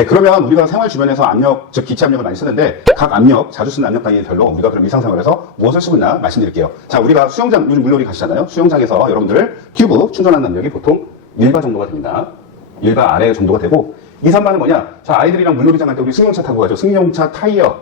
네, 그러면 우리가 생활 주변에서 압력, 즉 기체 압력을 많이 쓰는데 각 압력, 자주 쓰는 압력 단위별로 우리가 그럼 일상생활에서 무엇을 쓰고 있나 말씀드릴게요. 자, 우리가 수영장, 요즘 물놀이 가시잖아요. 수영장에서 여러분들 튜브 충전하는 압력이 보통 1바 정도가 됩니다. 1바 아래 정도가 되고 2, 3바는 뭐냐? 자, 아이들이랑 물놀이장 갈 때 우리 승용차 타고 가죠. 승용차 타이어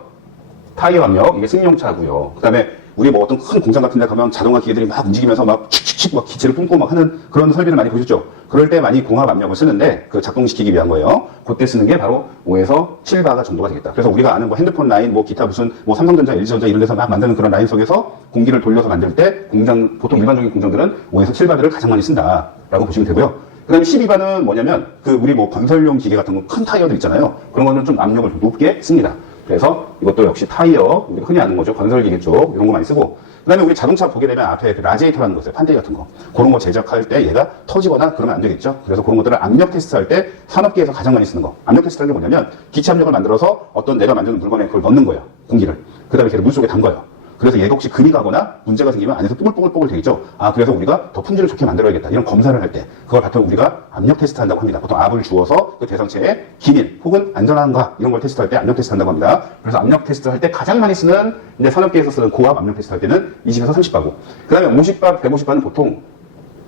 압력, 이게 승용차고요. 그 다음에 우리 뭐 어떤 큰 공장 같은 데 가면 자동화 기계들이 막 움직이면서 막 칙칙칙 막 기체를 뿜고 막 하는 그런 설비를 많이 보셨죠? 그럴 때 많이 공합 압력을 쓰는데 그 작동시키기 위한 거예요. 그때 쓰는 게 바로 5에서 7바가 정도가 되겠다. 그래서 우리가 아는 뭐 핸드폰 라인, 뭐 기타 무슨 뭐 삼성전자, LG전자 이런 데서 막 만드는 그런 라인 속에서 공기를 돌려서 만들 때 공장, 보통 일반적인 공장들은 5에서 7바들을 가장 많이 쓴다라고 보시면 되고요. 그 다음에 12바는 뭐냐면 그 우리 뭐 건설용 기계 같은 거 큰 타이어들 있잖아요. 그런 거는 좀 압력을 높게 씁니다. 그래서 이것도 역시 타이어, 우리가 흔히 아는 거죠. 건설기계 쪽, 이런 거 많이 쓰고. 그 다음에 우리 자동차 보게 되면 앞에 그 라지에이터라는 거 있어요. 판때기 같은 거. 그런 거 제작할 때 얘가 터지거나 그러면 안 되겠죠. 그래서 그런 것들을 압력 테스트 할 때 산업계에서 가장 많이 쓰는 거. 압력 테스트 하는 게 뭐냐면 기체 압력을 만들어서 어떤 내가 만드는 물건에 그걸 넣는 거예요. 공기를. 그 다음에 걔를 물속에 담가요. 그래서 얘가 혹시 금이 가거나 문제가 생기면 안에서 뽀글뽀글 되겠죠. 아, 그래서 우리가 더 품질을 좋게 만들어야겠다. 이런 검사를 할 때 그걸 바탕 우리가 압력 테스트 한다고 합니다. 보통 압을 주어서 그 대상체의 기밀 혹은 안전한가 이런 걸 테스트할 때 압력 테스트 한다고 합니다. 그래서 압력 테스트 할 때 가장 많이 쓰는 이제 산업계에서 쓰는 고압 압력 테스트 할 때는 20에서 30바고 그 다음에 50바, 150바는 보통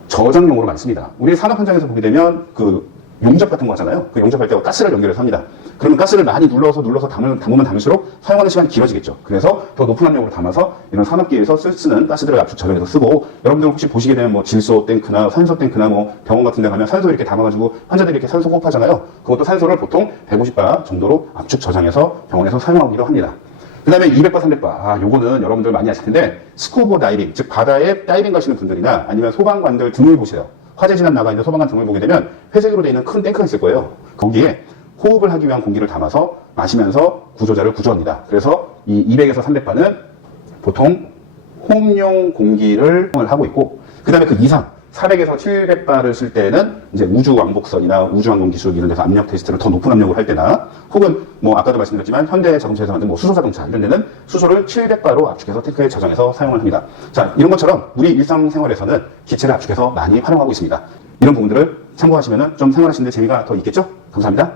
저장용으로 많이 씁니다. 우리 산업 현장에서 보게 되면 그 용접 같은 거 하잖아요. 그 용접할 때 가스를 연결해서 합니다. 그러면 가스를 많이 눌러서 담으면 담을수록 사용하는 시간이 길어지겠죠. 그래서 더 높은 압력으로 담아서 이런 산업계에서 쓰는 가스들을 압축 저장해서 쓰고 여러분들 혹시 보시게 되면 뭐 질소 탱크나 산소 탱크나 뭐 병원 같은 데 가면 산소 이렇게 담아가지고 환자들이 이렇게 산소 호흡하잖아요. 그것도 산소를 보통 150바 정도로 압축 저장해서 병원에서 사용하기도 합니다. 그 다음에 200바, 300바. 아, 요거는 여러분들 많이 아실 텐데 스쿠버 다이빙, 즉 바다에 다이빙 가시는 분들이나 아니면 소방관들 등을 보세요. 화재 진압 나가 있는 소방관 등을 보게 되면 회색으로 되어 있는 큰 탱크가 있을 거예요. 거기에 호흡을 하기 위한 공기를 담아서 마시면서 구조자를 구조합니다. 그래서 이 200에서 300바는 보통 호흡용 공기를 하고 있고, 그 다음에 그 이상 400에서 700바를 쓸 때는 이제 우주왕복선이나 우주항공 기술 이런 데서 압력 테스트를 더 높은 압력으로 할 때나 혹은 뭐 아까도 말씀드렸지만 현대자동차에서 만든 뭐 수소자동차 이런 데는 수소를 700바로 압축해서 탱크에 저장해서 사용을 합니다. 자, 이런 것처럼 우리 일상생활에서는 기체를 압축해서 많이 활용하고 있습니다. 이런 부분들을 참고하시면 좀 생활하시는데 재미가 더 있겠죠? 감사합니다.